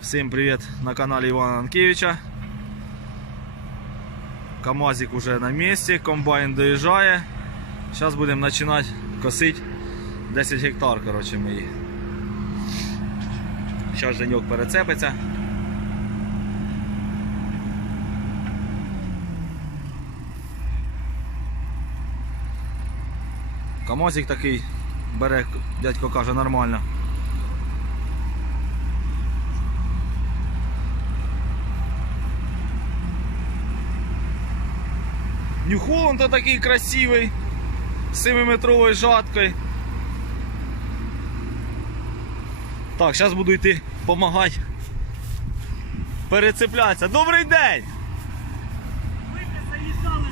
Всем привет на канале Ивана Анкевича. КамАЗик уже на месте, комбайн доезжає. Сейчас будем начинать косить 10 гектар, короче, мої. Сейчас Женьок перецепиться. КамАЗик такий бере, дядько каже, нормально. Нью-Холланд такий красивий, з 7-метровою жаткою. Так, зараз буду йти допомагати. Перецеплятися. Добрий день! Ви заїжджали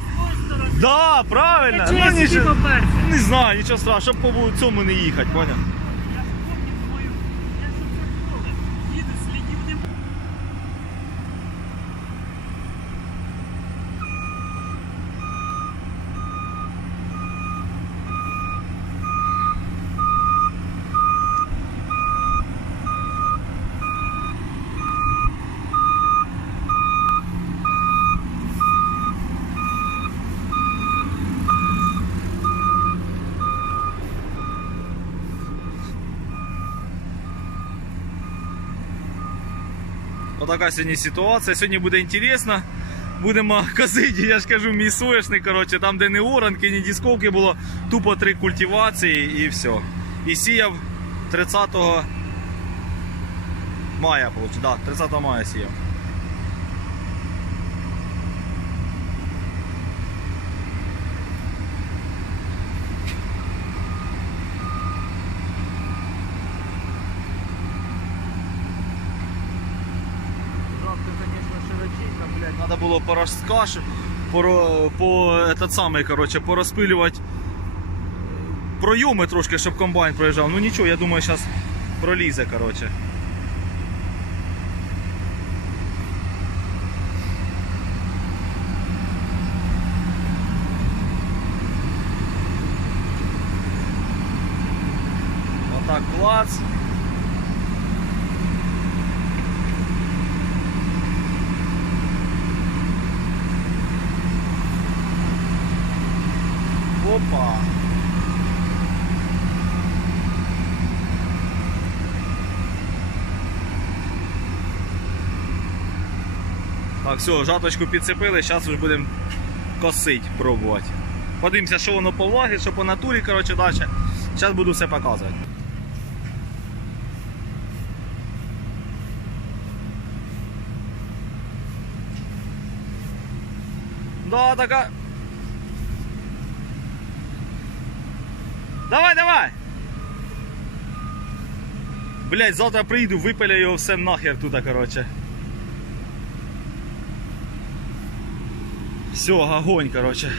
з сторони. Да, правильно. Нічого- не знаю, нічого страшного, щоб по цьому не їхати, поняв? Я ж помню, думаю, я ж це поле. Їду, слідів не Отака сьогодні ситуація. Сьогодні буде інтересно. Будемо косити, я ж кажу, мій соєшник, коротше, там, де не оранки, ні дисковки було, тупо три культивації і все. І сіяв 30 мая, виходить, да, 30 мая сіяв. було пороскаш, поро, по, этот самый, короче, порозпилювати пройоми трошки, щоб комбайн проїжджав. Ну нічого, я думаю, зараз пролізе, короче. Отак клац. Опа. Так, все, жаточку підцепили, зараз вже будемо косити, пробувати. Подивимося, що воно по вагі, що по натурі, коротше, далі. Зараз буду все показувати. Да, така. Давай, давай! Блять, завтра приїду, випиля його все нахер тут, короче. Все, огонь, короче.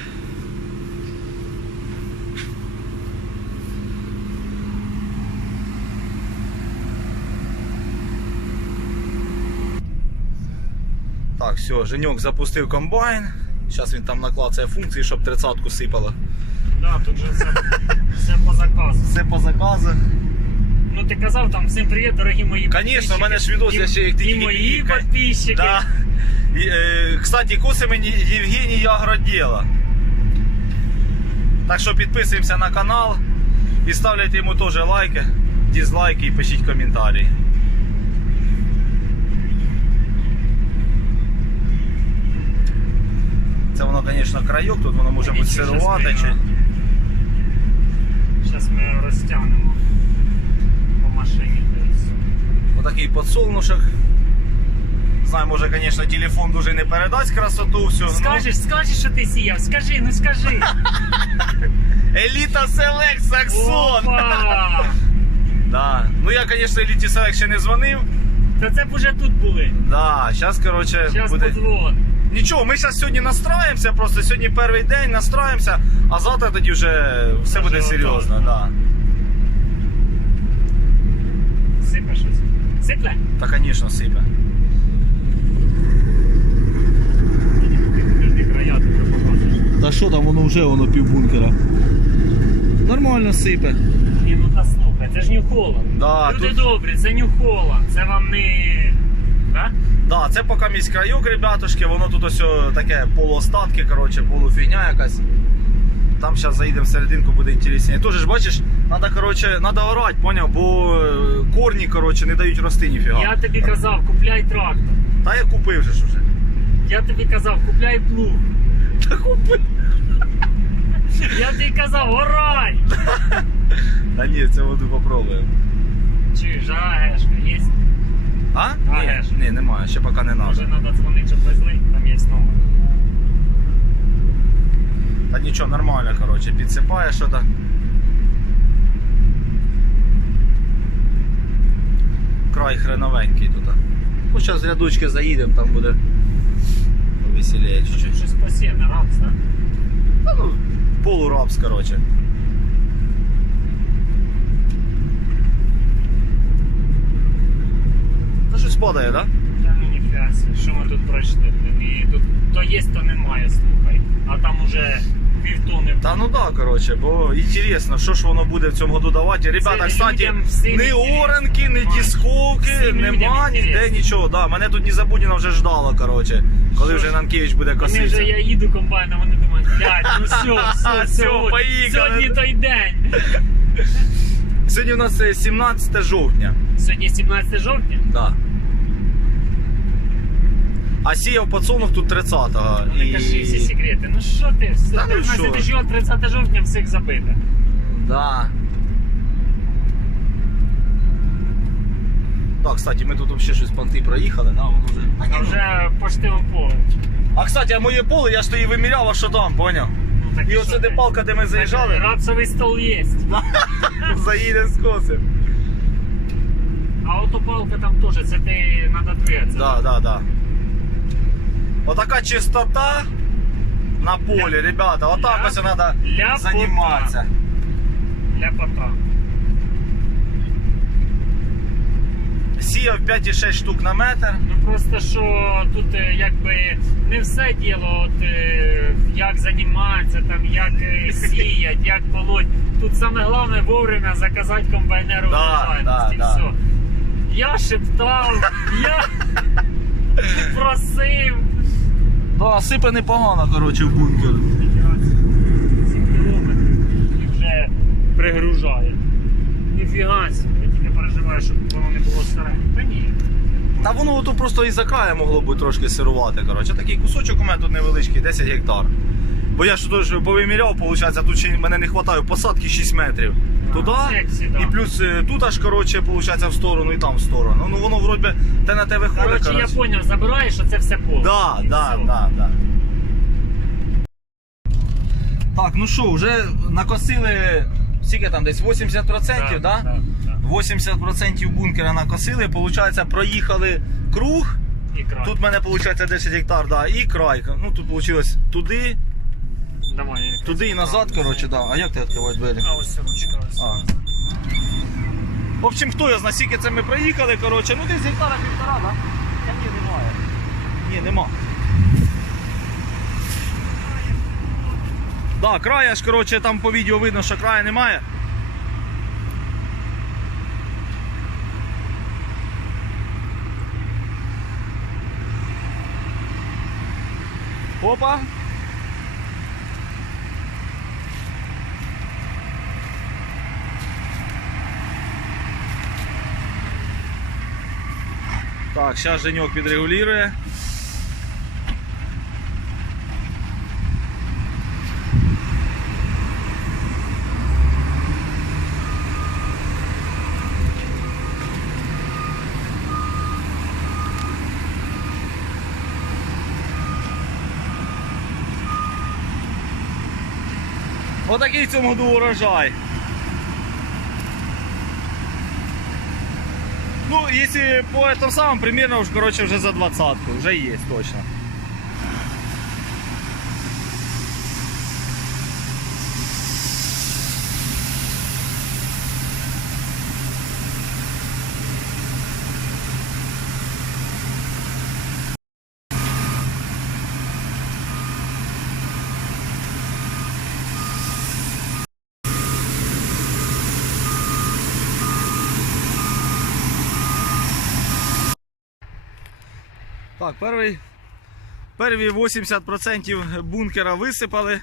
Так, все, Женьок запустив комбайн. Зараз він там наклацає функції, щоб тридцятку сипало. Да, тут же все, все по заказу. Все по заказу. Ну ти казав там всім привіт, дорогі мої Конечно, в мене ж відос, я ще як і тільки мої під'їхав. підписчики. Да. І, е, кстати, коси мені Євгеній Ягродєла. Так що підписуємося на канал і ставляйте йому теж лайки, дизлайки і пишіть коментарі. Це воно, звісно, крайок, тут воно може бути сирувати. ми Чи... Зараз ми його розтягнемо по машині. Отакий подсолнушок. Знаю, може, звісно, телефон дуже не передасть красоту всю. ну, Скажеш, скажеш, що ти сіяв, скажи, ну скажи. Еліта Селект Саксон! Опа! Да. Ну я, звісно, Еліті Селект ще не дзвонив. Та це б уже тут були. Да, зараз, коротше, Зараз буде. подзвон. Нічого, ми зараз сьогодні настраємося, просто сьогодні перший день настраємося, а завтра тоді вже все буде серйозно. Да. Сипе щось. Сипле? Та, звісно, сипе. Та що там, воно вже воно півбункера. Нормально сипе. Ні, ну та слухай, це ж Нью Холланд. Да, Люди тут- добрі, це Нью Холланд. Це вам не да? Да, це поки міський крайок, ребятушки, воно тут ось таке полуостатки, коротше, полуфігня якась. Там зараз заїдемо в серединку, буде інтересніше. Тоже ж бачиш, треба, коротше, надо орати, поняв, бо е, корні, коротше, не дають рости ніфіга. Я тобі казав, купляй трактор. Та я купив же ж уже. Я тобі казав, купляй плуг. Та купив. Я тобі казав, орай! Та ні, це воду попробуємо. Чуєш, а гешка є? А? А, ні, є ж. ні, немає, ще поки не Може треба. треба дзвонити, щоб везли, там є номер. Та нічого, нормально, коротше, підсипає що то. Край хреновенький тут. Ну, зараз з рядочки заїдемо, там буде повеселіє чуть-чуть. Щось посіяне, рапс, так? Та ну, полурапс, коротше. Падає, так? Да? Та ну ніфіга що ми тут пройшли? блін, І тут то є, то немає, слухай. А там уже півтони. Та ну да, коротше, бо інтересно, що ж воно буде в цьому году давати. Ребята, кстати, людям всім ні інтересно. оранки, ні дисковки, Всім людям нема ніде інтересно. нічого. Да, мене тут Незабудіна вже ждала, коротше, коли Що вже ж? Нанкевич буде Вони вже коситися. я їду комбайном, вони думають, блядь, ну все, все, Всьо, все, поїхали. сьогодні той день. Сьогодні у нас е, 17 жовтня. Сьогодні 17 жовтня. Да. А сіяв подсолнух тут 30-го. Ну, не кажи всі секрети. Ну що ти, все, Та ну ти нас що? це ж його 30 жовтня всіх забито. Да. Так, кстати, ми тут взагалі щось понти проїхали, да, воно вже. А вже пошти в поле. А кстати, а моє поле, я ж тоді виміряв, а що там, поняв? Ну, так І що оце де палка, де ми заїжджали, Рапсовий стол є. заїде скосив. А ото палка там теж, це ти треба двигатися. Да, да, да. Отака чистота на полі, ребята. Отак Ля- ось треба ляпота. займатися. Ляпота. Сіяв 5,6 штук на метр. Ну просто що тут е, якби не все діло, от, е, як займатися, там, як е, сіять, як полоть. Тут саме головне вовремя заказати комбайнеру Да, да, да. Все. Я шептав, я просив. Да, сипе непогано, коротше, в бункер. 7 кілометрів і вже пригружає. Ніфіга себе, я тільки переживаю, щоб воно не було старе. Та ні. Та воно тут просто і за краю могло б трошки сирувати. Коротше. Такий кусочок у мене тут невеличкий, 10 гектар. Бо я ж тут ж повиміряв, виходить, тут ще мене не вистачає посадки 6 метрів. Туди Сексі, да. і плюс е, тут аж коротше, виходить, в сторону і там в сторону. Ну воно вроді те на те виходить. Коротше, я зрозумів, забираєш, що це все поле. Да, да, да, да. Так, ну що, вже накосили, скільки там десь 80%, да? да, да. 80% бункера накосили, виходить, проїхали круг. І край. Тут в мене виходить 10 гектар, да, і край. Ну тут вийшло туди, Давай, я туди і назад, коротше, да. А як ти відкриваєш двері? А ось ручка. Ось. А. В общем, хто я знає, скільки це ми проїхали, коротше, ну десь гектара півтора, да? Та ні, немає. Ні, нема. Да, края ж, коротше, там по відео видно, що края немає. Опа. Так, зараз Женьок підрегулює. Отакий в цьому году урожай. Ну, если по этому самому, примерно уж, короче, уже за двадцатку. Уже есть точно. Так, перший, перві 80% бункера висипали,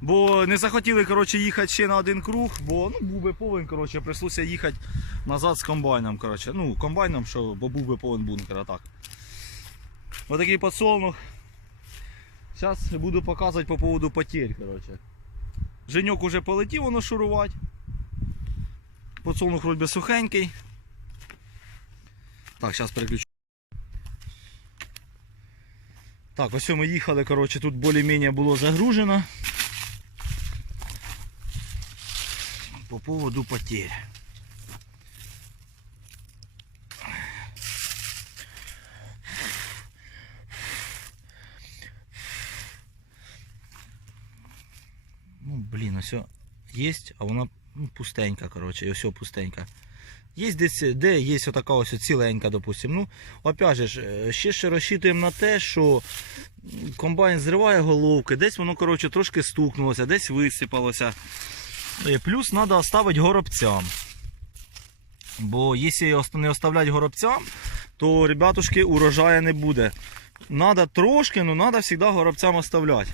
бо не захотіли коротше, їхати ще на один круг, бо ну, був би повен, коротше, прийшлося їхати назад з комбайном. Коротше. Ну, комбайном, що, бо був би повен бункер, а так. Ось такий подсолнух. Зараз буду показувати по поводу потерь. Коротше. Женьок уже полетів воно шурувати. Подсолнух вроді сухенький. Так, зараз переключу. Так, ось ми їхали, коротше, тут більш-менш було загружено. По поводу потерь. Ну, блін, ось є, а вона ну, пустенька, коротше, і ось пустенька. Є десь, де є отака ось ціленька, допустим. Ну, опять же, е, ще ще розчитуємо на те, що комбайн зриває головки, десь воно коротше, трошки стукнулося, десь висипалося. Е, Плюс треба оставити горобцям. Бо якщо не оставляти горобцям, то, ребятушки, урожаю не буде. Надо трошки, але треба завжди горобцям оставляти.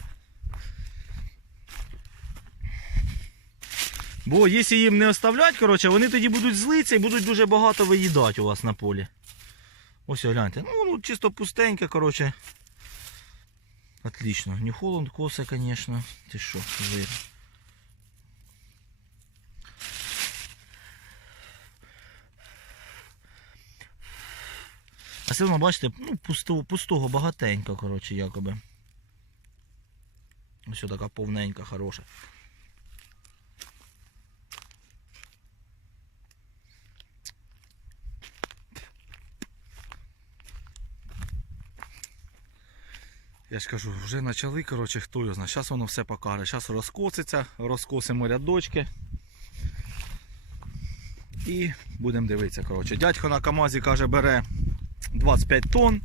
Бо якщо їм не оставлять, коротше, вони тоді будуть злитися і будуть дуже багато виїдати у вас на полі. Ось гляньте. Ну, ну чисто пустенько, коротше. Отлично. Не холод коса, звісно. Ти що, звір. А все одно, бачите, ну, пустого, пустого багатенько, коротше, якоби. Ось така повненька, хороша. Я ж кажу, вже почали, коротше, хто його знає. Зараз воно все покаже. Зараз розкоситься, розкосимо рядочки. І будемо дивитися. коротше. Дядько на КАМАЗі каже, бере 25 тонн.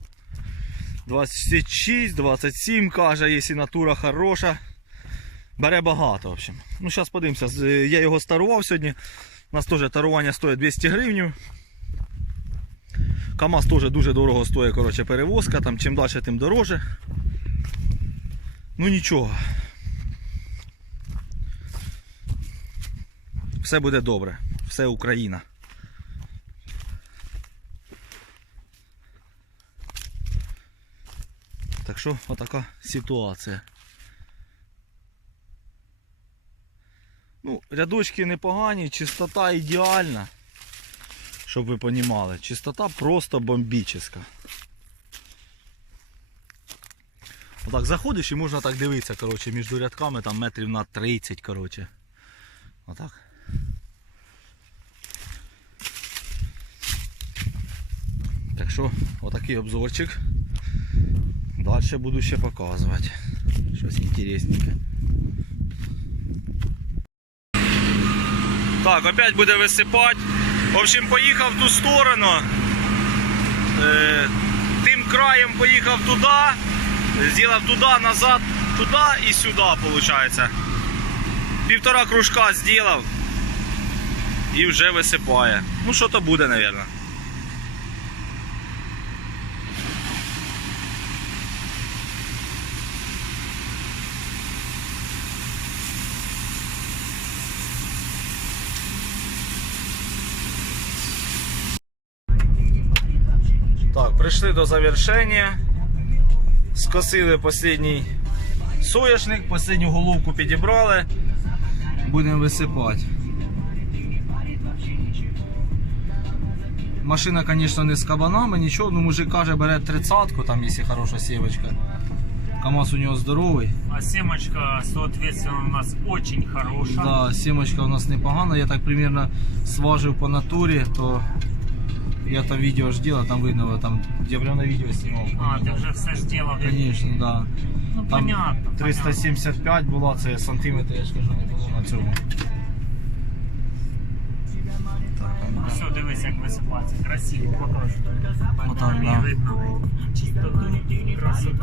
26, 27 каже, якщо натура хороша. Бере багато, в общем. Ну, зараз подивимося. Я його старував сьогодні. У нас теж тарування стоїть 200 гривень. КАМАЗ теж дуже дорого стоїть коротше, перевозка, там чим далі, тим дороже. Ну нічого. Все буде добре. Все Україна. Так що отака ситуація. Ну, рядочки непогані, чистота ідеальна. Щоб ви розуміли. Чистота просто бомбічна. Отак заходиш і можна так дивитися, коротше, між рядками там метрів на 30, коротше. Отак. Так що, отакий обзорчик. Далі буду ще показувати. Щось інтересненьке. Так, опять буде висипати. В общем, поїхав в ту сторону. Е, тим краєм поїхав туди. Зробив туди, назад, туди і сюди, виходить. Півтора кружка зробив і вже висипає. Ну, що то буде, мабуть. Так, прийшли до завершення. Скосили останній соняшник, останню головку підібрали. Будемо висипати. Машина, звісно, не з кабанами, нічого, ну мужик каже, бере тридцатку, там, якщо хороша сівочка. КамАЗ у нього здоровий. А семочка, соответственно, у нас очень хороша. Да, сімочка у нас непогана, я так примерно сважив по натурі, то я там видео ж делал, там видно, там, я видео на знімав. А, ты уже все сделал. Конечно, да. Ну, Там понятно. 375 була, це сантиметр, я ж кажу, не було на цьому. Так, а ну. Все, дивись, як висипається. Красиво, покажу. Отак, Мені да. видно. Чистоту, красоту.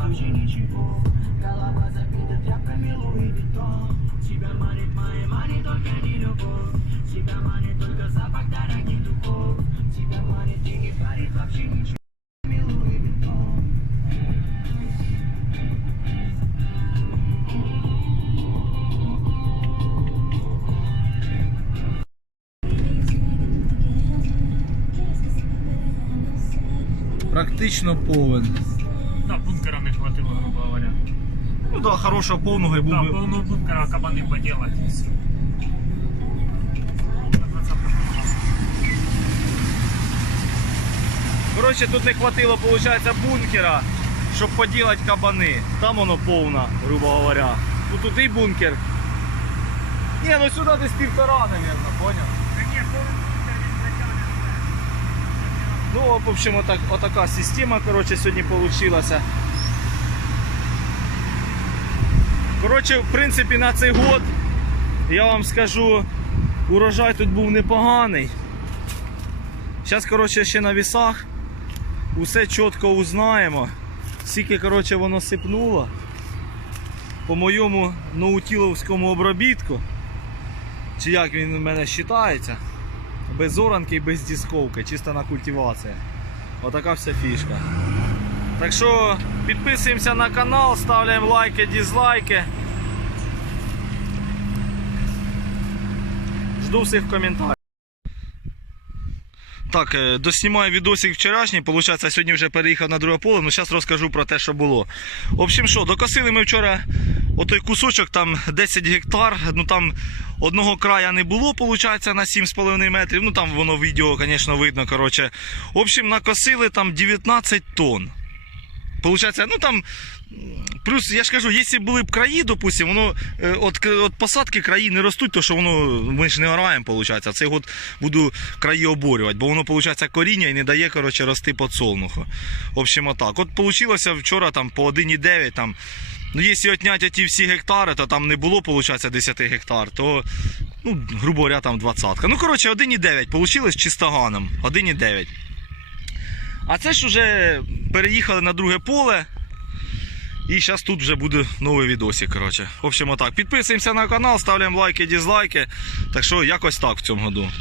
Практично повен. Да, бункера не хватило, грубо говоря. Ну да, хорошого повного і був Да, би. повного бункера кабани поделать. Коротше, тут не хватило, виходить, бункера, щоб поділати кабани. Там воно повна, грубо говоря. Ну тут і бункер. Ні, ну сюди десь півтора, мабуть, поняв? Ну, в общем, отак, отака система, коротше, сьогодні вийшла. Коротше, в принципі, на цей год, я вам скажу, урожай тут був непоганий. Зараз, коротше, ще на вісах. Усе чітко узнаємо. Скільки, коротше, воно сипнуло. По моєму ноутіловському обробітку. Чи як він у мене вважається. Без оранки і без дисковки, чисто на культивація. Отака вся фішка. Так що підписуємося на канал, ставляємо лайки, дизлайки. Жду всіх в коментарях. Так, е, доснімаю відосик вчорашній. Получається, сьогодні вже переїхав на друге поле, ну зараз розкажу про те, що було. В общем, що, докосили ми вчора отой кусочок, там 10 гектар. Ну там одного края не було, виходить, на 7,5 метрів. Ну там воно відео, звісно, видно. Коротше. В общем, накосили там 19 тонн. Получається, ну там. Плюс, я ж кажу, якщо були б краї, допустим, воно е, от, от посадки краї не ростуть, то що воно ми ж не граємо, виходить. Цей год буду краї оборювати, бо воно, виходить, коріння і не дає коротше, рости подсолнуху. В общем, отак. От вийшло вчора там по 1,9 там. Ну, якщо відняти ті всі гектари, то там не було, виходить, 10 гектар, то, ну, грубо говоря, там 20. Ну, коротше, 1,9 вийшло з чистоганом. 1,9. А це ж вже переїхали на друге поле. І зараз тут вже буде новий відосик. Коротше. В общем, отак. Підписуємося на канал, ставляємо лайки, дизлайки. Так що якось так в цьому году.